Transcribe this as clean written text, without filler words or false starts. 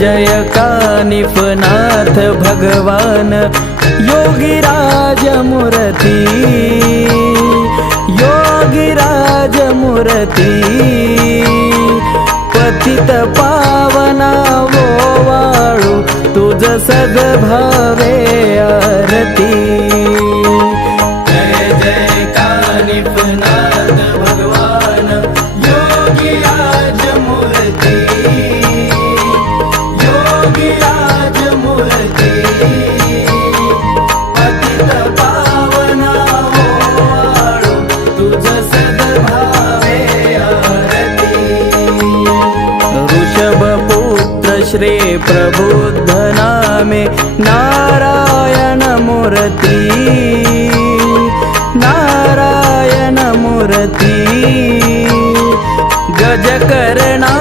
जय कानिफनाथ भगवान योगीराज मूर्ती, योगीराज मूर्ती। पतित पावना ओवाळू तुझ सद्भावे आरती। जय जय कानिफनाथ भगवान योगीराज मूर्ती, योगीराज मूर्ती। पतित पावना ओवाळू तुझ सद्भावे आरती। ऋषभपुत्र श्री प्रबुद्ध नामे नारायण मूर्ती, नारायण मूर्ती। गजकर्णा